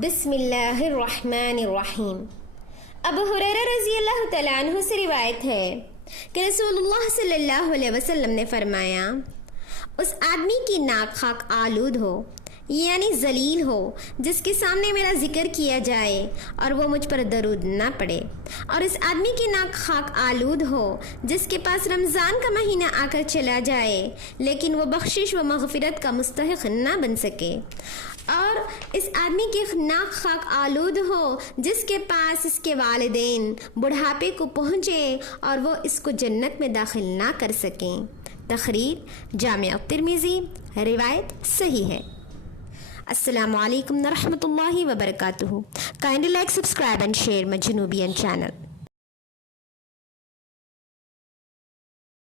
بسم اللہ الرحمن الرحیم۔ ابو ہریرہ رضی اللہ تعالیٰ عنہ سے روایت ہے کہ رسول اللہ صلی اللہ علیہ وسلم نے فرمایا، اس آدمی کی ناک خاک آلود ہو، یعنی ذلیل ہو، جس کے سامنے میرا ذکر کیا جائے اور وہ مجھ پر درود نہ پڑے، اور اس آدمی کی ناک خاک آلود ہو جس کے پاس رمضان کا مہینہ آ کر چلا جائے لیکن وہ بخشش و مغفرت کا مستحق نہ بن سکے، اور اس آدمی کی ناک خاک آلود ہو جس کے پاس اس کے والدین بڑھاپے کو پہنچے اور وہ اس کو جنت میں داخل نہ کر سکیں۔ تخریر جامع ترمذی، روایت صحیح ہے۔ السلام علیکم ورحمۃ اللہ وبرکاتہ۔ Kindly like, subscribe and share my Janubian channel.